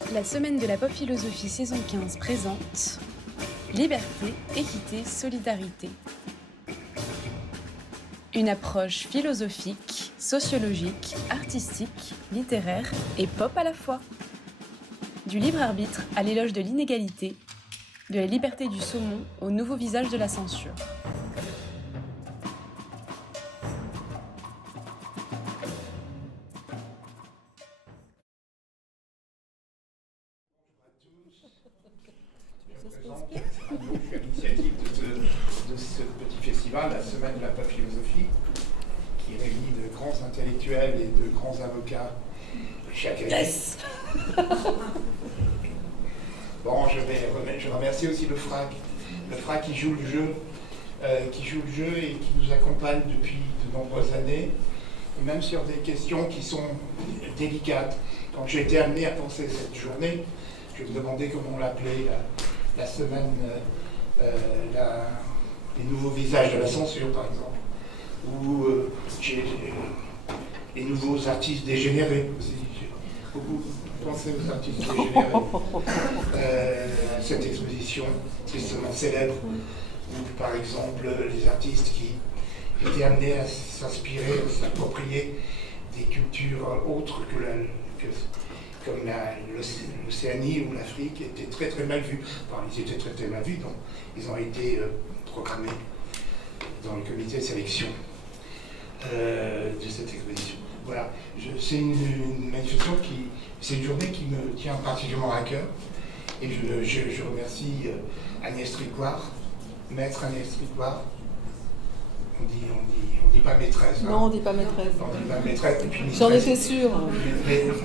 La semaine de la pop philosophie saison 15 présente Liberté, équité, solidarité. Une approche philosophique, sociologique, artistique, littéraire et pop à la fois. Du libre arbitre à l'éloge de l'inégalité, de la liberté du saumon au nouveau visage de la censure. L'initiative de ce petit festival, la semaine de la pop philosophie, qui réunit de grands intellectuels et de grands avocats chaque année. Yes. Bon, je remercie aussi le FRAC qui joue le jeu, et qui nous accompagne depuis de nombreuses années, et même sur des questions qui sont délicates. Quand j'ai été amené à penser cette journée, je me demandais comment on l'appelait, la semaine, les nouveaux visages de la censure, par exemple, ou les nouveaux artistes dégénérés aussi. J'ai beaucoup pensé aux artistes dégénérés. Cette exposition tristement célèbre, ou par exemple les artistes qui étaient amenés à s'inspirer, à s'approprier des cultures autres comme l'Océanie ou l'Afrique étaient très très mal vus. Enfin, ils étaient très très mal vus, donc ils ont été programmés dans le comité de sélection de cette exposition. Voilà, c'est une manifestation c'est une journée qui me tient particulièrement à cœur, et je remercie Agnès Tricoire, maître Agnès Tricoire. On dit pas maîtresse. Hein. Non, on dit pas maîtresse. On dit pas maîtresse. J'en étais sûre.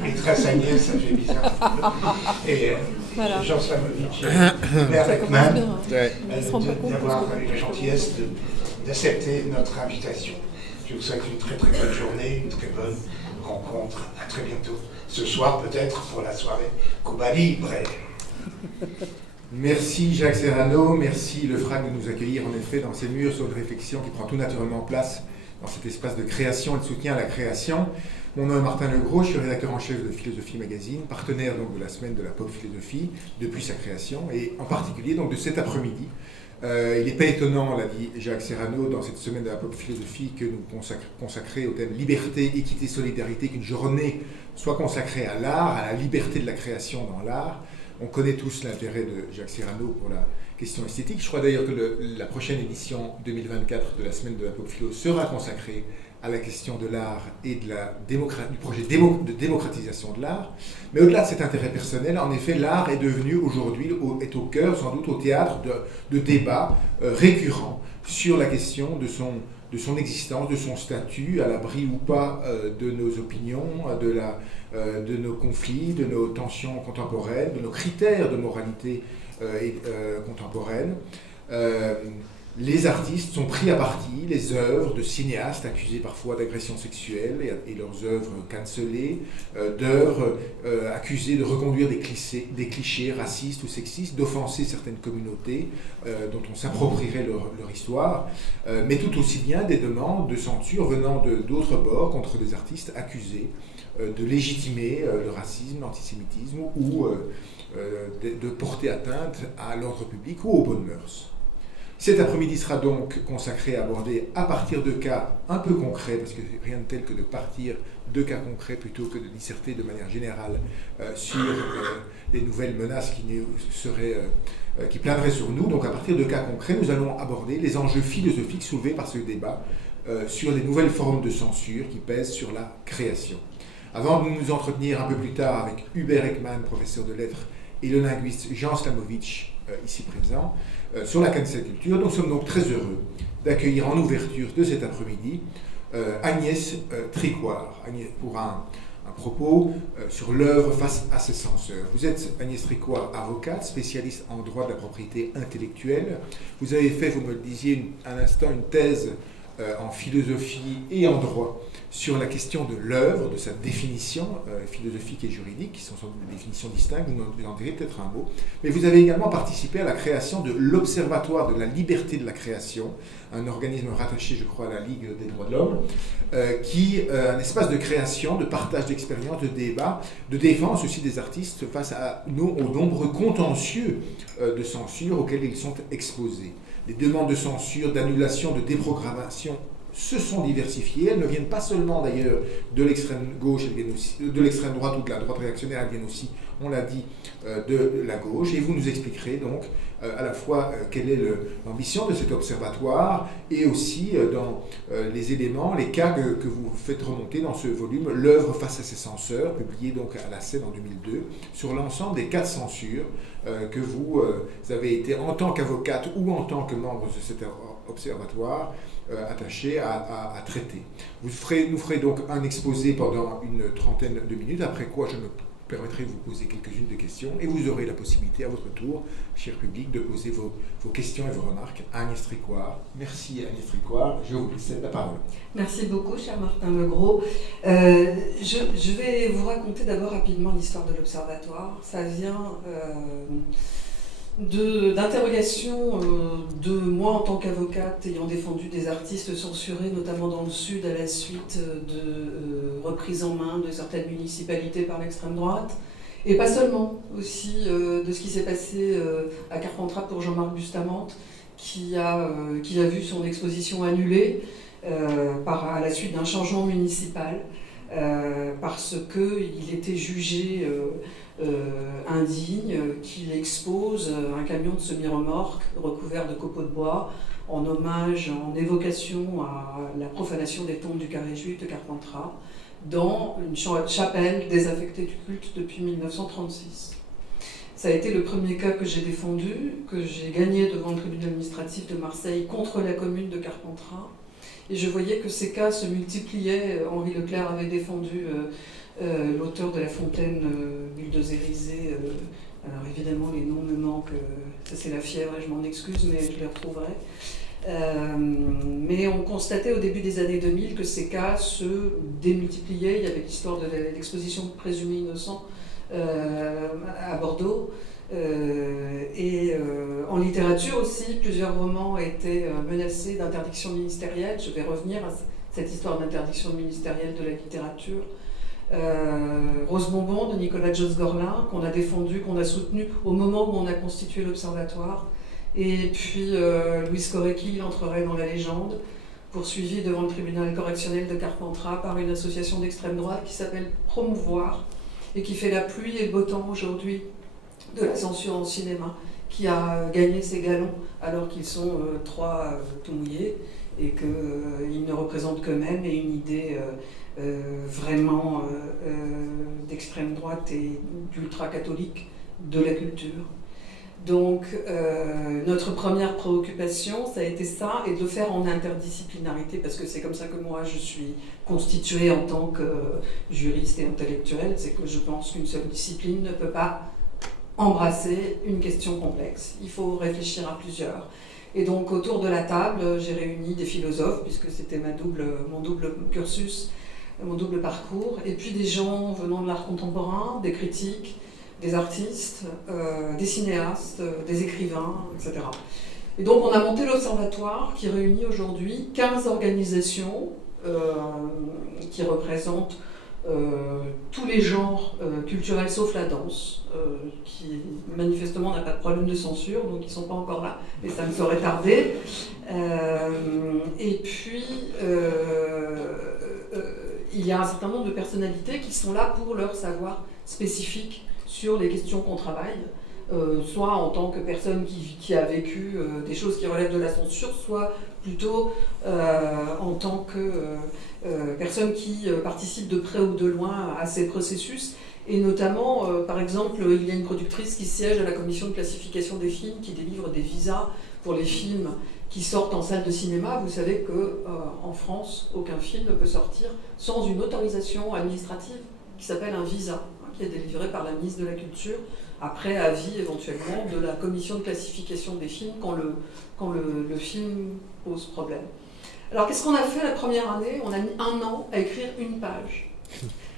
Maîtresse Agnès, ça fait bizarre. Et voilà. Jean Slamovitch, Hubert Ekman, d'avoir eu la gentillesse d'accepter notre invitation. Je vous souhaite une très très bonne journée, une très bonne rencontre. À très bientôt. Ce soir peut-être pour la soirée Cuba Libre. Merci Jacques Serrano, merci le FRAC de nous accueillir en effet dans ces murs sur une réflexion qui prend tout naturellement place dans cet espace de création et de soutien à la création. Mon nom est Martin Legros, je suis rédacteur en chef de Philosophie Magazine, partenaire donc de la semaine de la pop philosophie depuis sa création et en particulier donc de cet après-midi. Il n'est pas étonnant, l'a dit Jacques Serrano, dans cette semaine de la pop philosophie que nous consacrer au thème liberté, équité, solidarité, qu'une journée soit consacrée à l'art, à la liberté de la création dans l'art. On connaît tous l'intérêt de Jacques Serrano pour la question esthétique. Je crois d'ailleurs que la prochaine édition 2024 de la semaine de la pop philo sera consacrée à la question de l'art et du projet de démocratisation de l'art. Mais au-delà de cet intérêt personnel, en effet, l'art est devenu aujourd'hui, est au cœur, sans doute, au théâtre de débats récurrents sur la question de son existence, de son statut, à l'abri ou pas de nos opinions, de nos conflits, de nos tensions contemporaines, de nos critères de moralité contemporaine. Les artistes sont pris à partie, les œuvres de cinéastes accusés parfois d'agression sexuelle et leurs œuvres cancellées, d'œuvres accusées de reconduire des clichés racistes ou sexistes, d'offenser certaines communautés dont on s'approprierait leur histoire, mais tout aussi bien des demandes de censure venant d'autres bords contre des artistes accusés de légitimer le racisme, l'antisémitisme ou de porter atteinte à l'ordre public ou aux bonnes mœurs. Cet après-midi sera donc consacré à aborder à partir de cas un peu concrets, parce que rien de tel que de partir de cas concrets plutôt que de disserter de manière générale sur les nouvelles menaces qui planeraient sur nous. Donc à partir de cas concrets, nous allons aborder les enjeux philosophiques soulevés par ce débat sur les nouvelles formes de censure qui pèsent sur la création. Avant de nous entretenir un peu plus tard avec Hubert Ekman, professeur de lettres, et le linguiste Jean Slamovitch, ici présent, sur la cancel culture, nous sommes donc très heureux d'accueillir en ouverture de cet après-midi Agnès Tricoire pour un propos sur l'œuvre face à ses censeurs. Vous êtes Agnès Tricoire, avocate, spécialiste en droit de la propriété intellectuelle. Vous avez fait, vous me le disiez à l'instant, une thèse en philosophie et en droit sur la question de l'œuvre, de sa définition philosophique et juridique, qui sont des définitions distinctes, vous en direz peut-être un mot. Mais vous avez également participé à la création de l'Observatoire de la liberté de la création, un organisme rattaché, je crois, à la Ligue des droits de l'homme, qui un espace de création, de partage d'expériences, de débat, de défense aussi des artistes face aux nombreux contentieux de censure auxquels ils sont exposés. Les demandes de censure, d'annulation, de déprogrammation se sont diversifiées. Elles ne viennent pas seulement d'ailleurs de l'extrême gauche, elles viennent aussi de l'extrême droite ou de la droite réactionnaire, elles viennent aussi, on l'a dit, de la gauche. Et vous nous expliquerez donc à la fois quelle est l'ambition de cet observatoire et aussi dans les éléments, les cas que vous faites remonter dans ce volume, l'œuvre face à ses censeurs, publié donc à la Seine en 2002, sur l'ensemble des cas de censure que vous avez été en tant qu'avocate ou en tant que membre de cet observatoire attaché à traiter. Nous ferez donc un exposé pendant une trentaine de minutes, après quoi je me permettrai de vous poser quelques-unes de questions et vous aurez la possibilité à votre tour, cher public, de poser vos questions et vos remarques à Agnès Tricouart. Merci Agnès Tricouart, je vous laisse la parole. Merci beaucoup, cher Martin Legros. Je vais vous raconter d'abord rapidement l'histoire de l'Observatoire. Ça vient d'interrogations de moi en tant qu'avocate ayant défendu des artistes censurés, notamment dans le Sud, à la suite de reprises en main de certaines municipalités par l'extrême droite, et pas seulement, aussi de ce qui s'est passé à Carpentras pour Jean-Marc Bustamante, qui a vu son exposition annulée à la suite d'un changement municipal, parce qu'il était jugé indigne qu'il expose un camion de semi-remorque recouvert de copeaux de bois en hommage, en évocation à la profanation des tombes du carré juif de Carpentras dans une chapelle désaffectée du culte depuis 1936. Ça a été le premier cas que j'ai défendu, que j'ai gagné devant le tribunal administratif de Marseille contre la commune de Carpentras. Et je voyais que ces cas se multipliaient. Henri Leclerc avait défendu l'auteur de La Fontaine bulldozérisée. Alors évidemment, les noms me manquent, ça c'est la fièvre et je m'en excuse, mais je les retrouverai. Mais on constatait au début des années 2000 que ces cas se démultipliaient. Il y avait l'histoire de l'exposition de présumés innocents à Bordeaux. En littérature aussi, plusieurs romans étaient menacés d'interdiction ministérielle. Je vais revenir à cette histoire d'interdiction ministérielle de la littérature. Rose Bonbon de Nicolas Jones-Gorlin, qu'on a défendu, qu'on a soutenu au moment où on a constitué l'Observatoire. Et puis Louise Korecki, Il entrerait dans la légende, poursuivi devant le tribunal correctionnel de Carpentras par une association d'extrême droite qui s'appelle Promouvoir et qui fait la pluie et le beau temps aujourd'hui de la censure en cinéma, qui a gagné ses galons alors qu'ils sont trois tout mouillés et qu'ils ne représentent qu'eux-mêmes et une idée vraiment d'extrême droite et d'ultra-catholique de la culture. Donc notre première préoccupation, ça a été ça, et de le faire en interdisciplinarité, parce que c'est comme ça que moi je suis constituée en tant que juriste et intellectuelle, c'est que je pense qu'une seule discipline ne peut pas embrasser une question complexe. Il faut réfléchir à plusieurs. Et donc autour de la table, j'ai réuni des philosophes, puisque c'était mon double cursus, mon double parcours, et puis des gens venant de l'art contemporain, des critiques, des artistes, des cinéastes, des écrivains, etc. Et donc on a monté l'Observatoire qui réunit aujourd'hui 15 organisations qui représentent tous les genres culturels sauf la danse, qui manifestement n'a pas de problème de censure, donc ils ne sont pas encore là, mais ça me saurait tarder. Et puis il y a un certain nombre de personnalités qui sont là pour leur savoir spécifique sur les questions qu'on travaille, soit en tant que personne qui a vécu des choses qui relèvent de la censure, soit plutôt en tant que personne qui participe de près ou de loin à ces processus. Et notamment, par exemple, il y a une productrice qui siège à la commission de classification des films, qui délivre des visas pour les films qui sortent en salle de cinéma. Vous savez qu'en France, aucun film ne peut sortir sans une autorisation administrative qui s'appelle un visa, qui est délivré par la ministre de la Culture, après avis éventuellement de la commission de classification des films quand le film pose problème. Alors qu'est-ce qu'on a fait la première année? On a mis 1 an à écrire une page.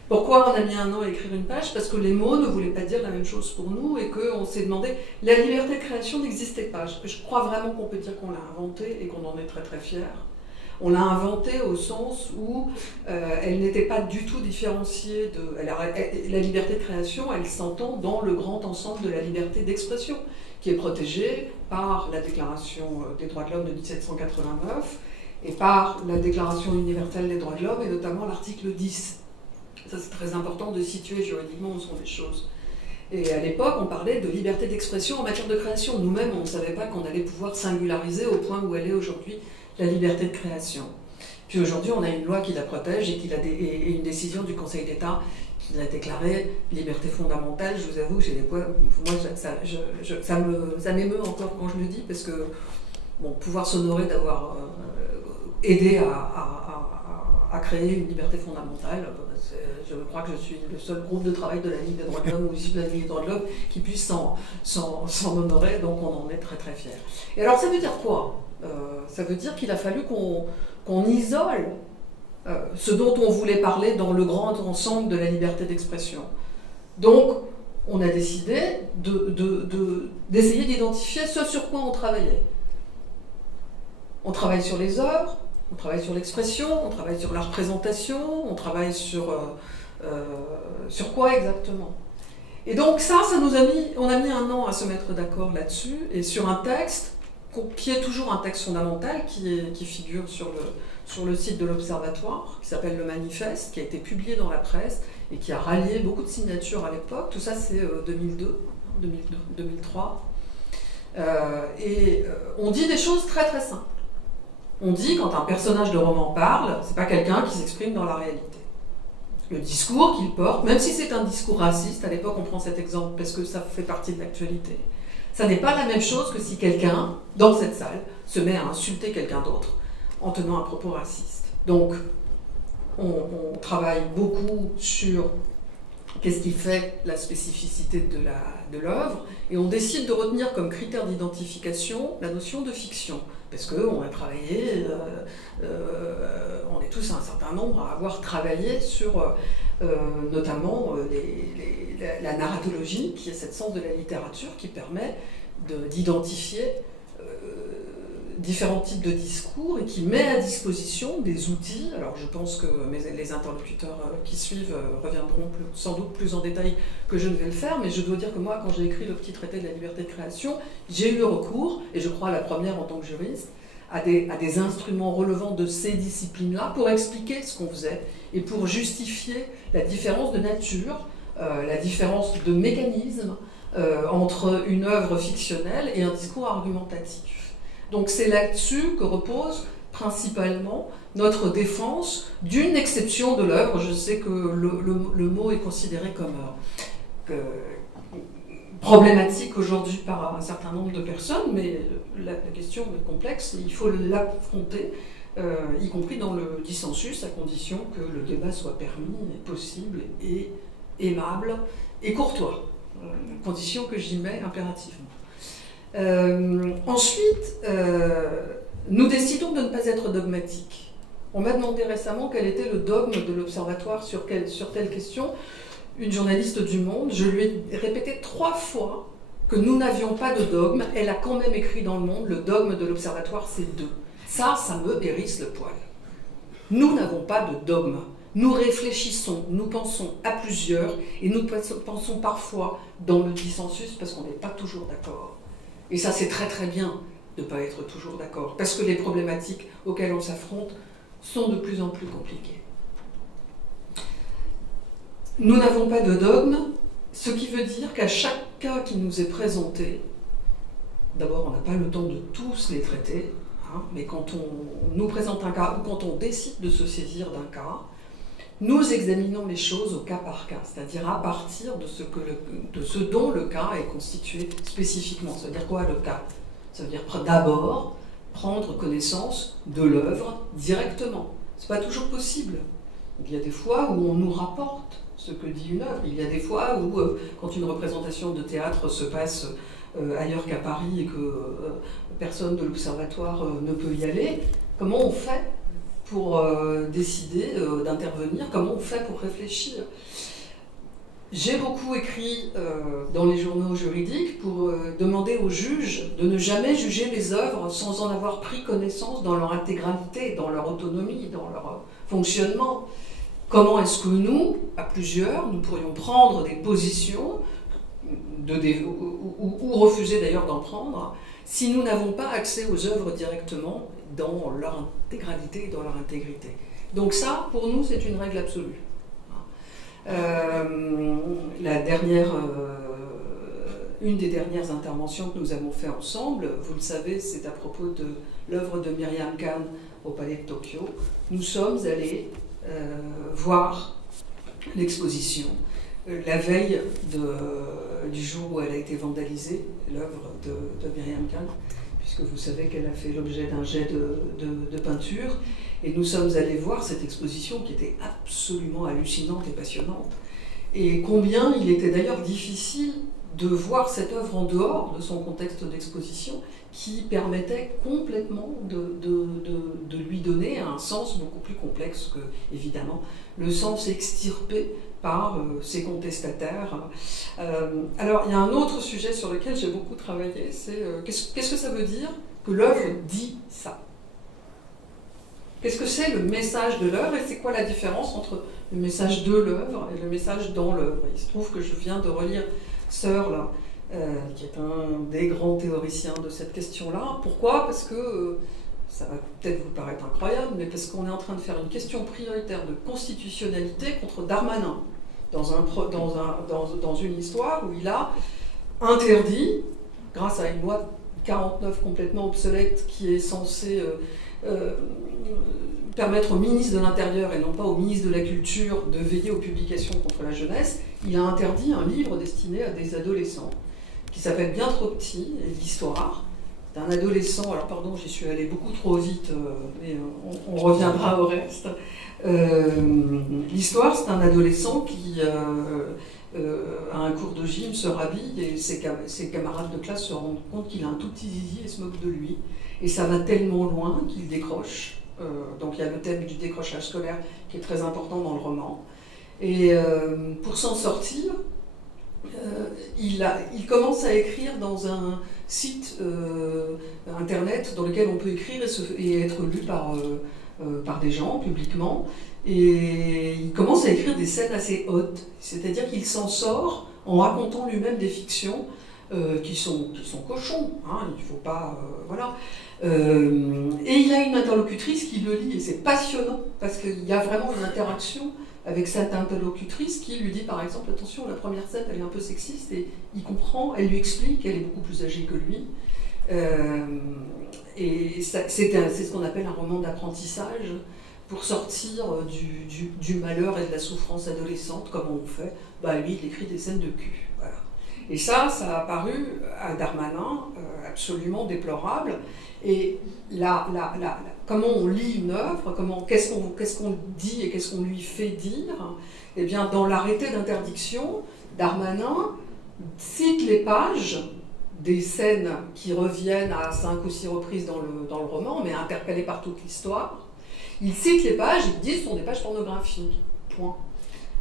Pourquoi on a mis 1 an à écrire une page? Parce que les mots ne voulaient pas dire la même chose pour nous et qu'on s'est demandé... La liberté de création n'existait pas. Je crois vraiment qu'on peut dire qu'on l'a inventée et qu'on en est très très fiers. On l'a inventée au sens où elle n'était pas du tout différenciée de... la liberté de création, elle s'entend dans le grand ensemble de la liberté d'expression, qui est protégée par la Déclaration des droits de l'homme de 1789 et par la Déclaration universelle des droits de l'homme, et notamment l'article 10. Ça, c'est très important de situer juridiquement où sont les choses. Et à l'époque, on parlait de liberté d'expression en matière de création. Nous-mêmes, on ne savait pas qu'on allait pouvoir singulariser au point où elle est aujourd'hui la liberté de création. Puis aujourd'hui, on a une loi qui la protège et une décision du Conseil d'État qui l'a déclarée liberté fondamentale. Je vous avoue, j'ai des points... Moi, ça m'émeut encore quand je le dis, parce que bon, pouvoir s'honorer d'avoir aidé à créer une liberté fondamentale, je crois que je suis le seul groupe de travail de la Ligue des droits de l'homme ou issu de la Ligue des droits de l'homme qui puisse s'en honorer, donc on en est très très fiers. Et alors ça veut dire quoi? Ça veut dire qu'il a fallu qu'on isole ce dont on voulait parler dans le grand ensemble de la liberté d'expression. Donc on a décidé d'essayer d'identifier ce sur quoi on travaillait. On travaille sur les œuvres, on travaille sur l'expression, on travaille sur la représentation, on travaille sur quoi exactement. Et donc ça nous a mis, on a mis 1 an à se mettre d'accord là-dessus, et sur un texte qui est toujours un texte fondamental, qui figure sur le site de l'Observatoire, qui s'appelle le Manifeste, qui a été publié dans la presse, et qui a rallié beaucoup de signatures à l'époque. Tout ça c'est 2003. Et on dit des choses très très simples. On dit, quand un personnage de roman parle, c'est pas quelqu'un qui s'exprime dans la réalité. Le discours qu'il porte, même si c'est un discours raciste, à l'époque on prend cet exemple parce que ça fait partie de l'actualité, ça n'est pas la même chose que si quelqu'un, dans cette salle, se met à insulter quelqu'un d'autre en tenant un propos raciste. Donc, on travaille beaucoup sur qu'est-ce qui fait la spécificité de l'œuvre, et on décide de retenir comme critère d'identification la notion de fiction. Parce qu'on a travaillé, on est tous un certain nombre à avoir travaillé sur notamment la narratologie, qui est cette science de la littérature qui permet d'identifier différents types de discours et qui met à disposition des outils. Alors je pense que les interlocuteurs qui suivent reviendront sans doute plus en détail que je ne vais le faire, mais je dois dire que moi, quand j'ai écrit le petit traité de la liberté de création, j'ai eu recours, et je crois la première en tant que juriste, à des instruments relevant de ces disciplines-là pour expliquer ce qu'on faisait et pour justifier la différence de nature, la différence de mécanisme entre une œuvre fictionnelle et un discours argumentatif. Donc c'est là-dessus que repose principalement notre défense d'une exception de l'œuvre. Je sais que le mot est considéré comme problématique aujourd'hui par un certain nombre de personnes, mais la question est complexe et il faut l'affronter, y compris dans le dissensus, à condition que le débat soit permis, et possible, et aimable, et courtois. Condition que j'y mets impérativement. Ensuite, nous décidons de ne pas être dogmatiques. On m'a demandé récemment quel était le dogme de l'Observatoire sur telle question. Une journaliste du Monde, je lui ai répété 3 fois que nous n'avions pas de dogme. Elle a quand même écrit dans Le Monde, le dogme de l'Observatoire, c'est 2. Ça me hérisse le poil. Nous n'avons pas de dogme. Nous réfléchissons, nous pensons à plusieurs, et nous pensons parfois dans le dissensus parce qu'on n'est pas toujours d'accord. Et ça, c'est très très bien de ne pas être toujours d'accord, parce que les problématiques auxquelles on s'affronte sont de plus en plus compliquées. Nous n'avons pas de dogme, ce qui veut dire qu'à chaque cas qui nous est présenté, d'abord on n'a pas le temps de tous les traiter, hein, mais quand on nous présente un cas, ou quand on décide de se saisir d'un cas, nous examinons les choses au cas par cas, c'est-à-dire à partir de ce dont le cas est constitué spécifiquement. Ça veut dire quoi le cas? Ça veut dire d'abord prendre connaissance de l'œuvre directement. Ce n'est pas toujours possible. Il y a des fois où on nous rapporte ce que dit une œuvre. Il y a des fois où, quand une représentation de théâtre se passe ailleurs qu'à Paris et que personne de l'Observatoire ne peut y aller, comment on fait pour décider d'intervenir, comment on fait pour réfléchir. J'ai beaucoup écrit dans les journaux juridiques pour demander aux juges de ne jamais juger les œuvres sans en avoir pris connaissance dans leur intégralité, dans leur autonomie, dans leur fonctionnement. Comment est-ce que nous, à plusieurs, nous pourrions prendre des positions ou refuser d'ailleurs d'en prendre si nous n'avons pas accès aux œuvres directement dans leur intégralité et dans leur intégrité. Donc ça, pour nous, c'est une règle absolue. Une des dernières interventions que nous avons fait ensemble, vous le savez, c'est à propos de l'œuvre de Myriam Khan au Palais de Tokyo. Nous sommes allés voir l'exposition la veille du jour où elle a été vandalisée, l'œuvre de Myriam Khan, puisque vous savez qu'elle a fait l'objet d'un jet de peinture. Et nous sommes allés voir cette exposition qui était absolument hallucinante et passionnante. Et combien il était d'ailleurs difficile de voir cette œuvre en dehors de son contexte d'exposition qui permettait complètement de lui donner un sens beaucoup plus complexe que, évidemment, le sens extirpé par ses contestataires. Alors, il y a un autre sujet sur lequel j'ai beaucoup travaillé, c'est qu'est-ce que ça veut dire que l'œuvre dit ça ? Qu'est-ce que c'est le message de l'œuvre et c'est quoi la différence entre le message de l'œuvre et le message dans l'œuvre? Il se trouve que je viens de relire Searle, qui est un des grands théoriciens de cette question-là. Pourquoi? Parce que, ça va peut-être vous paraître incroyable, mais parce qu'on est en train de faire une question prioritaire de constitutionnalité contre Darmanin, dans une histoire où il a interdit, grâce à une loi 49 complètement obsolète qui est censée permettre au ministre de l'Intérieur et non pas au ministre de la Culture de veiller aux publications contre la jeunesse, il a interdit un livre destiné à des adolescents qui s'appelle Bien trop petit, l'histoire d'un adolescent, alors pardon, j'y suis allée beaucoup trop vite, mais on reviendra au reste. L'histoire, c'est un adolescent qui, à un cours de gym, se rhabille et ses camarades de classe se rendent compte qu'il a un tout petit zizi et se moquent de lui. Et ça va tellement loin qu'il décroche. Donc il y a le thème du décrochage scolaire qui est très important dans le roman. Et pour s'en sortir, il commence à écrire dans un site internet dans lequel on peut écrire et être lu par des gens publiquement. Et il commence à écrire des scènes assez hautes. C'est-à-dire qu'il s'en sort en racontant lui-même des fictions qui sont cochons. Hein, il ne faut pas... voilà. Et il a une interlocutrice qui le lit, et c'est passionnant, parce qu'il y a vraiment une interaction avec cette interlocutrice qui lui dit par exemple, attention, la première scène, elle est un peu sexiste, et il comprend, elle lui explique qu'elle est beaucoup plus âgée que lui. Et c'est ce qu'on appelle un roman d'apprentissage, pour sortir du malheur et de la souffrance adolescente, comme on fait. Bah, lui, il écrit des scènes de cul. Voilà. Et ça a paru à Darmanin absolument déplorable. Et comment on lit une œuvre, qu'est-ce qu'on dit et qu'est-ce qu'on lui fait dire? Eh bien, dans l'arrêté d'interdiction, Darmanin cite les pages des scènes qui reviennent à 5 ou 6 reprises dans le roman, mais intercalées par toute l'histoire. Il cite les pages, il dit que ce sont des pages pornographiques. Point.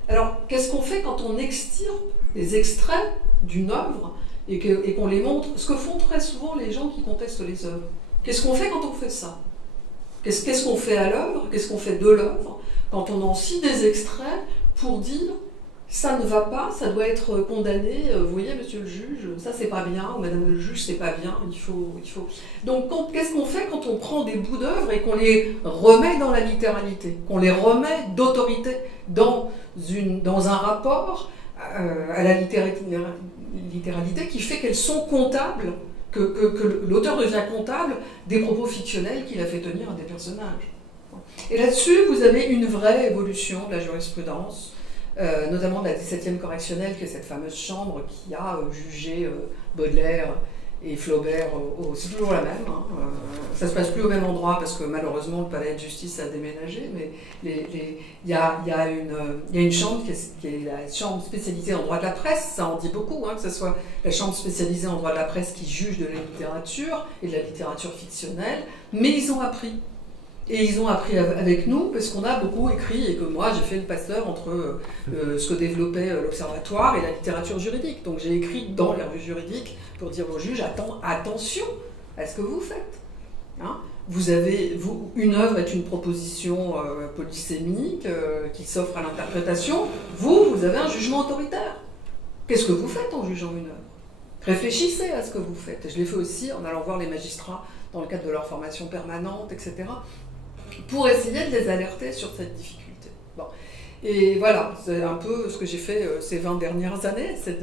Alors, qu'est-ce qu'on fait quand on extirpe des extraits d'une œuvre et qu'on les montre? Ce que font très souvent les gens qui contestent les œuvres. Qu'est-ce qu'on fait quand on fait ça? Qu'est-ce qu'on fait à l'œuvre? Qu'est-ce qu'on fait de l'œuvre quand on en cite des extraits pour dire ça ne va pas, ça doit être condamné, vous voyez monsieur le juge, ça c'est pas bien, ou madame le juge c'est pas bien, il faut... Donc qu'est-ce qu'on fait quand on prend des bouts d'œuvre et qu'on les remet dans la littéralité, qu'on les remet d'autorité dans un rapport à la littéralité qui fait qu'elles sont comptables, que l'auteur devient comptable des propos fictionnels qu'il a fait tenir à des personnages. Et là-dessus, vous avez une vraie évolution de la jurisprudence, notamment de la 17e correctionnelle, qui est cette fameuse chambre qui a jugé Baudelaire et Flaubert, c'est toujours la même. Hein. Ça ne se passe plus au même endroit parce que malheureusement le palais de justice a déménagé, mais il y a une chambre qui est la chambre spécialisée en droit de la presse, ça en dit beaucoup, hein, que ce soit la chambre spécialisée en droit de la presse qui juge de la littérature et de la littérature fictionnelle, mais ils ont appris Et ils ont appris avec nous parce qu'on a beaucoup écrit et que moi j'ai fait le passeur entre ce que développait l'Observatoire et la littérature juridique. Donc j'ai écrit dans les revues juridiques pour dire aux juges attention à ce que vous faites. Hein, une œuvre est une proposition polysémique qui s'offre à l'interprétation. Vous avez un jugement autoritaire. Qu'est-ce que vous faites en jugeant une œuvre? Réfléchissez à ce que vous faites. Et je l'ai fait aussi en allant voir les magistrats dans le cadre de leur formation permanente, etc., pour essayer de les alerter sur cette difficulté. Bon. Et voilà, c'est un peu ce que j'ai fait ces 20 dernières années, c'est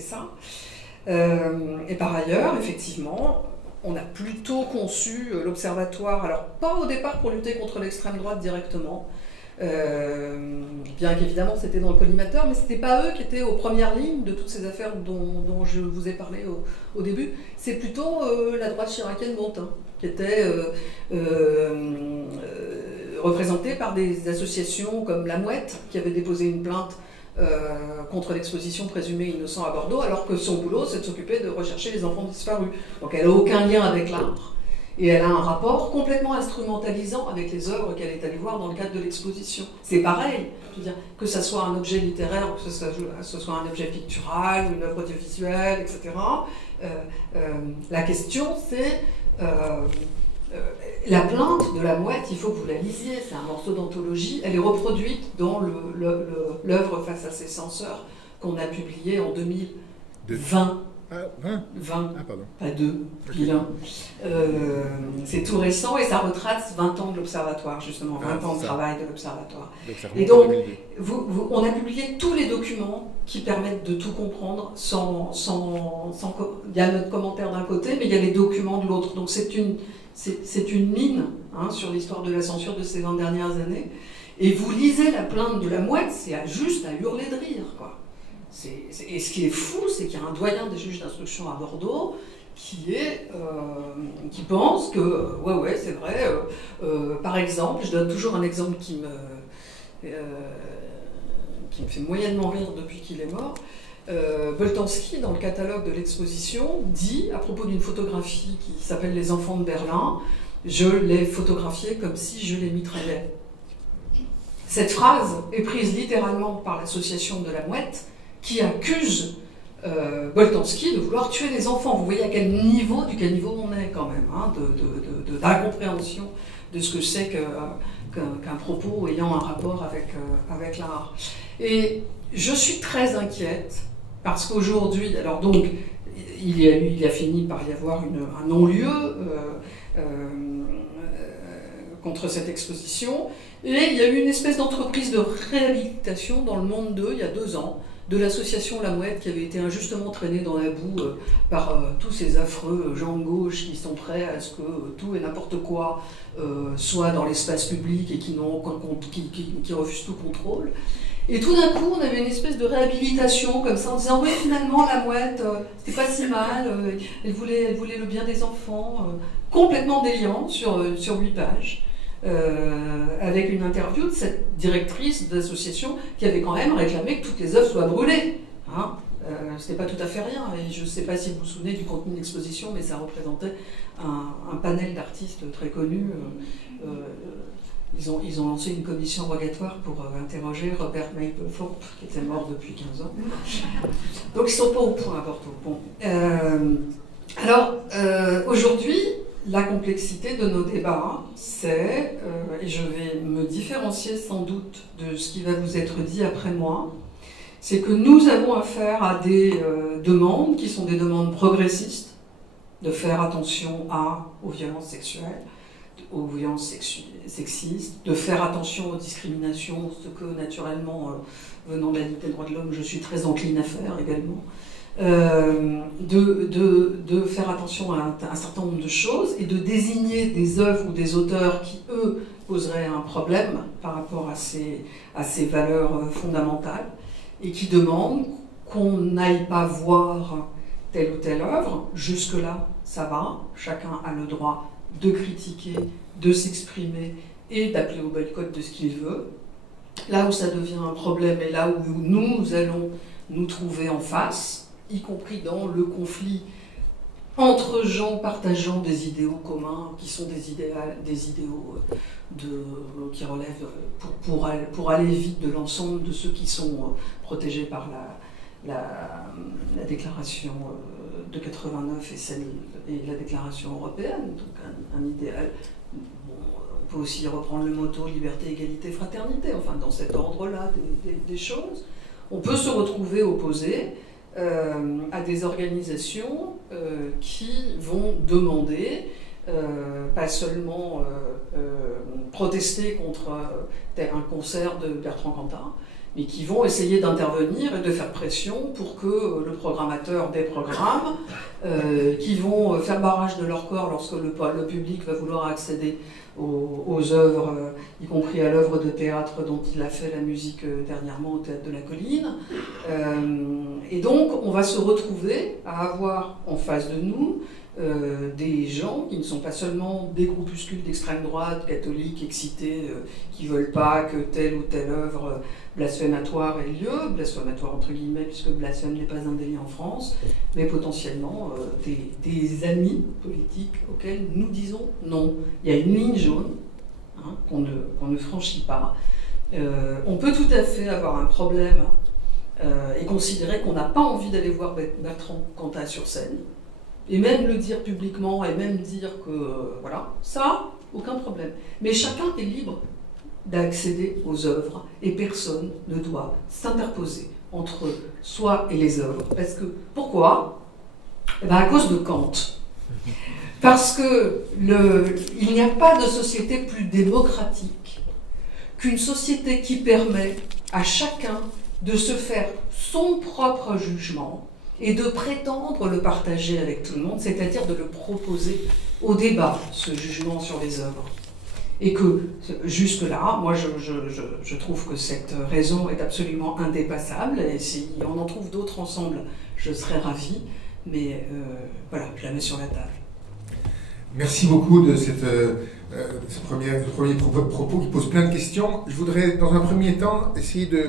ça. Et par ailleurs, effectivement, on a plutôt conçu l'Observatoire, alors pas au départ pour lutter contre l'extrême droite directement, bien qu'évidemment c'était dans le collimateur, mais c'était pas eux qui étaient aux premières lignes de toutes ces affaires dont je vous ai parlé au début, c'est plutôt la droite chiracienne Bontin, qui était représentée par des associations comme La Mouette, qui avait déposé une plainte contre l'exposition présumée innocent à Bordeaux, alors que son boulot c'est de s'occuper de rechercher les enfants disparus. Donc elle n'a aucun lien avec l'art. Et elle a un rapport complètement instrumentalisant avec les œuvres qu'elle est allée voir dans le cadre de l'exposition. C'est pareil, je veux dire, que ce soit un objet littéraire, que ce soit un objet pictural, ou une œuvre audiovisuelle, etc. La question, c'est la plainte de La Mouette, il faut que vous la lisiez, c'est un morceau d'anthologie, elle est reproduite dans l'œuvre Face à ses censeurs, qu'on a publié en 2020. Ah, 20 20, ah, pardon. Pas 2, puis 1. C'est tout récent et ça retrace 20 ans de l'Observatoire, justement, 20 ans de travail de l'Observatoire. Et donc, on a publié tous les documents qui permettent de tout comprendre il y a notre commentaire d'un côté, mais il y a les documents de l'autre. Donc c'est une mine sur l'histoire de la censure de ces 20 dernières années. Et vous lisez la plainte de La Mouette, c'est juste à hurler de rire, quoi. Et ce qui est fou, c'est qu'il y a un doyen des juges d'instruction à Bordeaux qui pense que, ouais, c'est vrai, par exemple, je donne toujours un exemple qui me fait moyennement rire depuis qu'il est mort, Boltanski, dans le catalogue de l'exposition, dit, à propos d'une photographie qui s'appelle Les enfants de Berlin, je l'ai photographiée comme si je les mitraillais. Cette phrase est prise littéralement par l'association de La Mouette, qui accuse Boltanski de vouloir tuer les enfants. Vous voyez à quel niveau on est quand même, d'incompréhension de ce que c'est qu'un propos ayant un rapport avec l'art. Et je suis très inquiète parce qu'aujourd'hui, alors donc, il a fini par y avoir un non-lieu contre cette exposition, et il y a eu une espèce d'entreprise de réhabilitation dans le Monde 2 il y a 2 ans, de l'association La Mouette qui avait été injustement traînée dans la boue par tous ces affreux gens de gauche qui sont prêts à ce que tout et n'importe quoi soit dans l'espace public et qui refusent tout contrôle. Et tout d'un coup, on avait une espèce de réhabilitation comme ça en disant « Oui, finalement, La Mouette, c'était pas si mal, elle voulait le bien des enfants. » Complètement déliant sur 8 pages. Avec une interview de cette directrice d'association qui avait quand même réclamé que toutes les œuvres soient brûlées. C'était pas tout à fait rien, et je ne sais pas si vous vous souvenez du contenu de l'exposition, mais ça représentait un panel d'artistes très connus. Ils ont lancé une commission rogatoire pour interroger Robert Mapplethorpe, qui était mort depuis 15 ans. Donc ils ne sont pas au point à Bordeaux. Bon. Alors, aujourd'hui, la complexité de nos débats, c'est, et je vais me différencier sans doute de ce qui va vous être dit après moi, c'est que nous avons affaire à des demandes qui sont des demandes progressistes, de faire attention aux violences sexuelles, aux violences sexistes, de faire attention aux discriminations, ce que naturellement, venant de la Ligue des droits de l'homme, je suis très encline à faire également. De faire attention à un certain nombre de choses et de désigner des œuvres ou des auteurs qui, eux, poseraient un problème par rapport à ces valeurs fondamentales et qui demandent qu'on n'aille pas voir telle ou telle œuvre. Jusque-là, ça va. Chacun a le droit de critiquer, de s'exprimer et d'appeler au boycott de ce qu'il veut. Là où ça devient un problème et là où nous allons nous trouver en face, y compris dans le conflit entre gens partageant des idéaux communs, qui sont des idéaux qui relèvent, pour aller vite, de l'ensemble de ceux qui sont protégés par la déclaration de 89 et la déclaration européenne, donc un idéal. Bon, on peut aussi reprendre le motto liberté, égalité, fraternité, enfin dans cet ordre-là des choses. On peut se retrouver opposé à des organisations qui vont demander, pas seulement protester contre un concert de Bertrand Cantat, mais qui vont essayer d'intervenir et de faire pression pour que le programmateur des programmes, qui vont faire barrage de leur corps lorsque le public va vouloir accéder aux œuvres, y compris à l'œuvre de théâtre dont il a fait la musique dernièrement au Théâtre de la Colline. Et donc on va se retrouver à avoir en face de nous des gens qui ne sont pas seulement des groupuscules d'extrême droite, catholiques, excités, qui ne veulent pas que telle ou telle œuvre blasphématoire ait lieu, blasphématoire entre guillemets, puisque blasphème n'est pas un délit en France, mais potentiellement des amis politiques auxquels nous disons non. Il y a une ligne jaune, hein, qu'on ne franchit pas. On peut tout à fait avoir un problème et considérer qu'on n'a pas envie d'aller voir Bertrand Cantat sur scène, et même le dire publiquement, et même dire que, voilà, ça, aucun problème. Mais chacun est libre d'accéder aux œuvres, et personne ne doit s'interposer entre soi et les œuvres. Parce que, pourquoi? Eh bien, à cause de Kant. Parce que il n'y a pas de société plus démocratique qu'une société qui permet à chacun de se faire son propre jugement et de prétendre le partager avec tout le monde, c'est-à-dire de le proposer au débat, ce jugement sur les œuvres. Et que, jusque-là, moi je trouve que cette raison est absolument indépassable, et si on en trouve d'autres ensemble, je serais ravi, mais voilà, je la mets sur la table. Merci beaucoup de ce premier propos qui pose plein de questions. Je voudrais, dans un premier temps, essayer de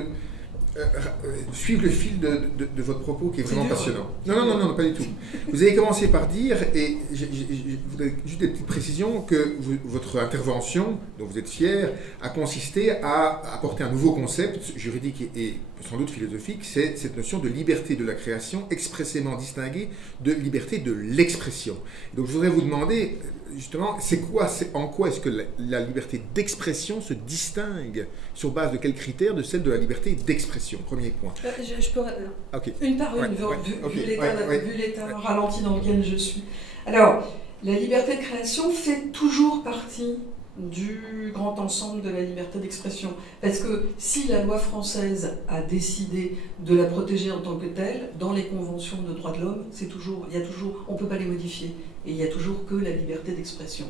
suivre le fil de votre propos qui est vraiment passionnant. Non, pas du tout. Vous avez commencé par dire, et je voudrais juste des petites précisions, que votre intervention, dont vous êtes fier, a consisté à apporter un nouveau concept juridique et sans doute philosophique, c'est cette notion de liberté de la création expressément distinguée de liberté de l'expression. Donc je voudrais vous demander, justement, en quoi est-ce que la liberté d'expression se distingue, sur base de quels critères, de celle de la liberté d'expression? Premier point. Je peux... Okay. Une par une, vu l'état ralenti dans lequel je suis. Alors, la liberté de création fait toujours partie du grand ensemble de la liberté d'expression. Parce que si la loi française a décidé de la protéger en tant que telle, dans les conventions de droits de l'homme, on ne peut pas les modifier. Et il n'y a toujours que la liberté d'expression.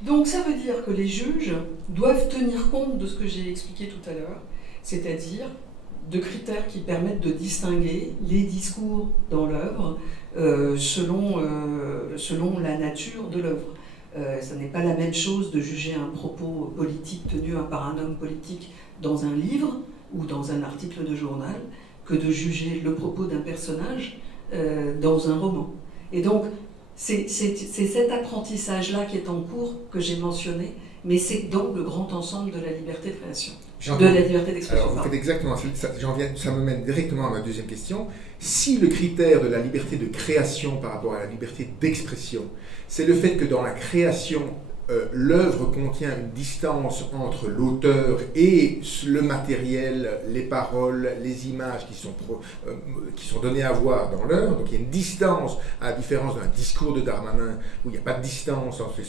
Donc ça veut dire que les juges doivent tenir compte de ce que j'ai expliqué tout à l'heure, c'est-à-dire de critères qui permettent de distinguer les discours dans l'œuvre selon la nature de l'œuvre. Ce n'est pas la même chose de juger un propos politique tenu par un homme politique dans un livre ou dans un article de journal que de juger le propos d'un personnage dans un roman. Et donc, c'est cet apprentissage-là qui est en cours que j'ai mentionné, mais c'est dans le grand ensemble de la liberté de création, de la liberté d'expression. Alors, vous faites exactement ça me mène directement à ma deuxième question. Si le critère de la liberté de création par rapport à la liberté d'expression, c'est le fait que dans la création, l'œuvre contient une distance entre l'auteur et le matériel, les paroles, les images qui sont données à voir dans l'œuvre. Donc il y a une distance, à la différence d'un discours de Darmanin, où il n'y a pas de distance entre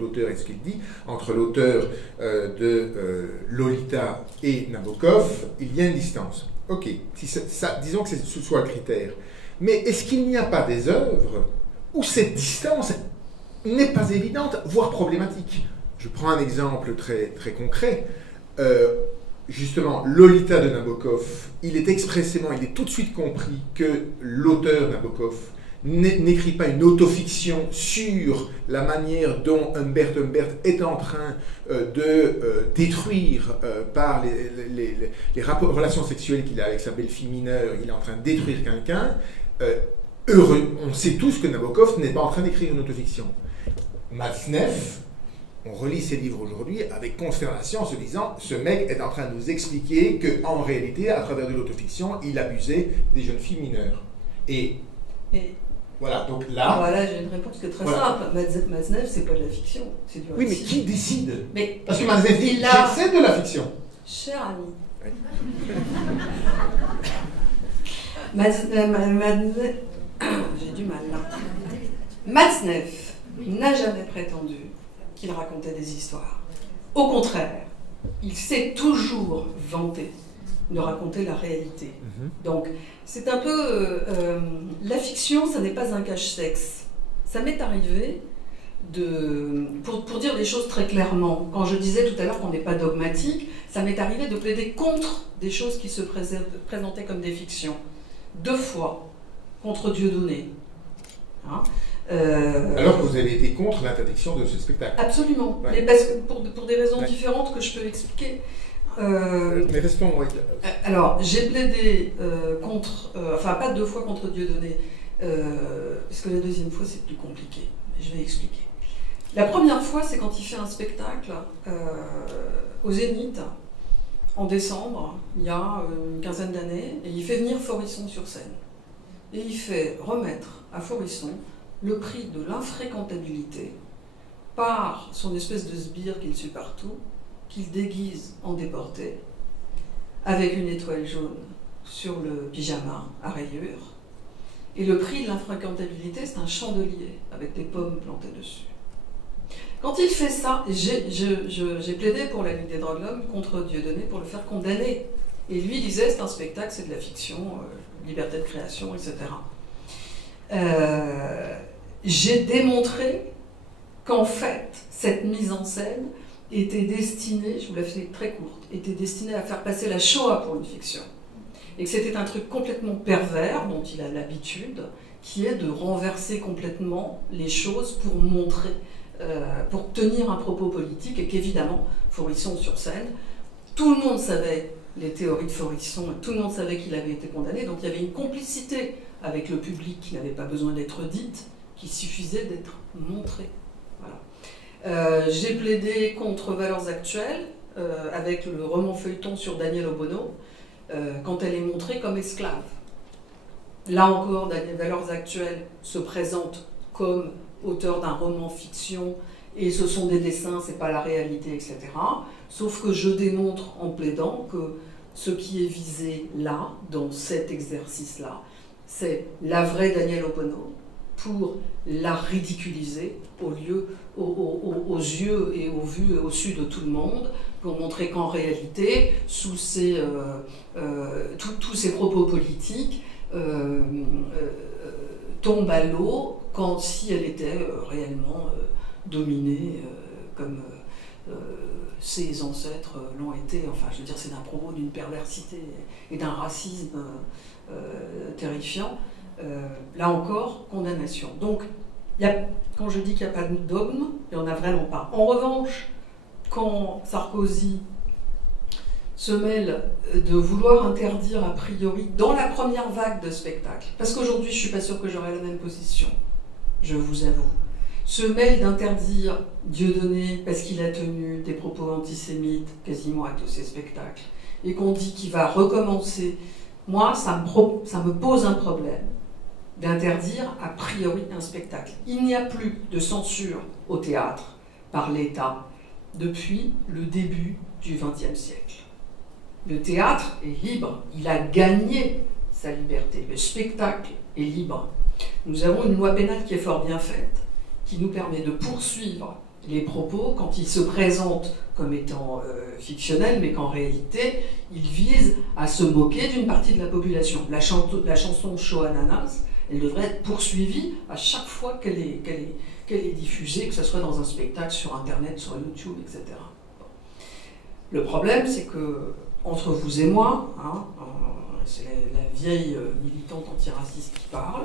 l'auteur et ce qu'il dit. Entre l'auteur de Lolita et Nabokov, il y a une distance. Ok, disons que ce soit le critère. Mais est-ce qu'il n'y a pas des œuvres où cette distance n'est pas évidente, voire problématique? Je prends un exemple très, très concret. Justement, Lolita de Nabokov, il est tout de suite compris que l'auteur Nabokov n'écrit pas une autofiction sur la manière dont Humbert est en train de détruire par les relations sexuelles qu'il a avec sa belle-fille mineure, il est en train de détruire quelqu'un. on sait tous que Nabokov n'est pas en train d'écrire une autofiction. Matzneff, on relit ses livres aujourd'hui avec consternation en se disant ce mec est en train de nous expliquer qu'en réalité, à travers de l'autofiction, il abusait des jeunes filles mineures. Et voilà, donc là... Voilà, j'ai une réponse qui est très simple. Matzneff, c'est pas de la fiction, c'est du récit. Oui, mais qui décide? Mais parce que Matzneff dit c'est de la fiction. Cher ami. J'ai du mal là. Matzneff n'a jamais prétendu qu'il racontait des histoires. Au contraire, il s'est toujours vanté de raconter la réalité. Donc, c'est un peu... la fiction, ça n'est pas un cache-sexe. Ça m'est arrivé pour dire les choses très clairement. Quand je disais tout à l'heure qu'on n'est pas dogmatique, ça m'est arrivé de plaider contre des choses qui se présentaient comme des fictions. 2 fois, contre Dieudonné. Hein, alors que vous avez été contre l'interdiction de ce spectacle. Absolument, mais parce que pour des raisons différentes que je peux expliquer. Mais restons... Alors, j'ai plaidé contre... enfin, pas 2 fois contre Dieudonné, parce que la 2e fois, c'est plus compliqué. Je vais expliquer. La première fois, c'est quand il fait un spectacle au Zénith, en décembre, il y a une quinzaine d'années, et il fait venir Forisson sur scène. Et il fait remettre à Forisson le prix de l'infréquentabilité par son espèce de sbire qu'il suit partout, qu'il déguise en déporté, avec une étoile jaune sur le pyjama à rayures. Et le prix de l'infréquentabilité, c'est un chandelier avec des pommes plantées dessus. Quand il fait ça, j'ai plaidé pour la Ligue des droits de l'homme contre Dieudonné pour le faire condamner. Et lui disait, c'est un spectacle, c'est de la fiction, liberté de création, etc. J'ai démontré qu'en fait, cette mise en scène était destinée, je vous la fais très courte, était destinée à faire passer la Shoah pour une fiction. Et que c'était un truc complètement pervers, dont il a l'habitude, qui est de renverser complètement les choses pour montrer, pour tenir un propos politique, et qu'évidemment, Forisson sur scène, tout le monde savait les théories de Forisson, tout le monde savait qu'il avait été condamné, donc il y avait une complicité avec le public qui n'avait pas besoin d'être dite, qui suffisait d'être montrée. Voilà. J'ai plaidé contre Valeurs Actuelles, avec le roman feuilleton sur Daniel Obono, quand elle est montrée comme esclave. Là encore, Valeurs Actuelles se présente comme auteur d'un roman fiction, et ce sont des dessins, c'est pas la réalité, etc. Sauf que je démontre en plaidant que ce qui est visé là, dans cet exercice-là, c'est la vraie Daniel Obono pour la ridiculiser aux yeux et aux vues et aux su de tout le monde, pour montrer qu'en réalité, sous tous ces propos politiques tombent à l'eau quand si elle était réellement dominée comme ses ancêtres l'ont été. Enfin, je veux dire, c'est d'un propos d'une perversité et d'un racisme terrifiant. Là encore, condamnation. Donc, quand je dis qu'il n'y a pas de dogme, il n'y en a vraiment pas. En revanche, quand Sarkozy se mêle de vouloir interdire a priori dans la première vague de spectacles, parce qu'aujourd'hui je ne suis pas sûre que j'aurai la même position, je vous avoue, se mêle d'interdire Dieudonné parce qu'il a tenu des propos antisémites quasiment à tous ses spectacles, et qu'on dit qu'il va recommencer, moi ça me pose un problème d'interdire a priori un spectacle. Il n'y a plus de censure au théâtre par l'État depuis le début du XXe siècle. Le théâtre est libre, il a gagné sa liberté, le spectacle est libre. Nous avons une loi pénale qui est fort bien faite, qui nous permet de poursuivre les propos quand ils se présentent comme étant fictionnels, mais qu'en réalité, ils visent à se moquer d'une partie de la population. La chanson Shoah Nanas, elle devrait être poursuivie à chaque fois qu'elle est diffusée, que ce soit dans un spectacle, sur Internet, sur YouTube, etc. Bon. Le problème, c'est que entre vous et moi, hein, c'est la vieille militante antiraciste qui parle,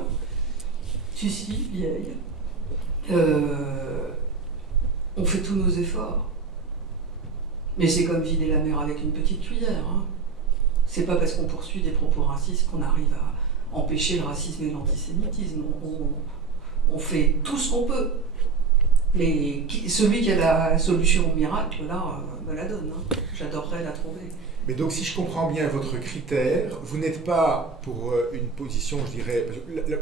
si, vieille, on fait tous nos efforts. Mais c'est comme vider la mer avec une petite cuillère. Hein. C'est pas parce qu'on poursuit des propos racistes qu'on arrive empêcher le racisme et l'antisémitisme. On fait tout ce qu'on peut. Mais celui qui a la solution au miracle, là, me la donne. Hein. J'adorerais la trouver. Mais donc, si je comprends bien votre critère, vous n'êtes pas pour une position, je dirais,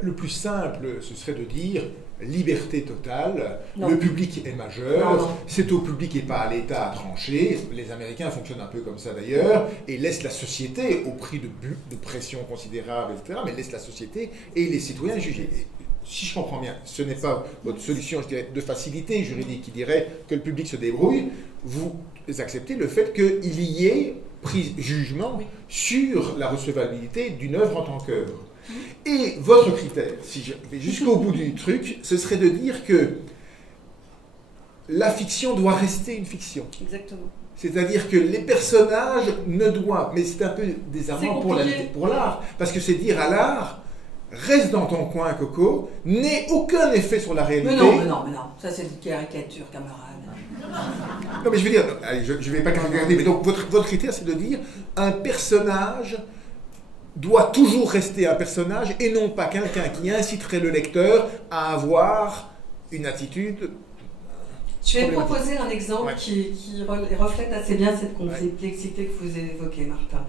le plus simple, ce serait de dire liberté totale, non. Le public est majeur, c'est au public et pas à l'État à trancher. Les Américains fonctionnent un peu comme ça d'ailleurs, et laissent la société, au prix de pression considérable, etc., mais laissent la société et les citoyens juger. Si je comprends bien, ce n'est pas votre solution, je dirais, de facilité juridique qui dirait que le public se débrouille. Vous acceptez le fait qu'il y ait prise jugement sur la recevabilité d'une œuvre en tant qu'œuvre. Et votre critère, si je vais jusqu'au bout du truc, ce serait de dire que la fiction doit rester une fiction. Exactement. C'est-à-dire que les personnages ne doivent... Mais c'est un peu désarmant pour l'art, parce que c'est dire à l'art... Reste dans ton coin, Coco, n'aie aucun effet sur la réalité. Mais non, ça c'est une caricature, camarade. Non, mais je veux dire, allez, je ne vais pas regarder, mais donc votre critère c'est de dire un personnage doit toujours rester un personnage et non pas quelqu'un qui inciterait le lecteur à avoir une attitude. Je vais proposer un exemple qui reflète assez bien cette complexité que vous évoquez, Martin.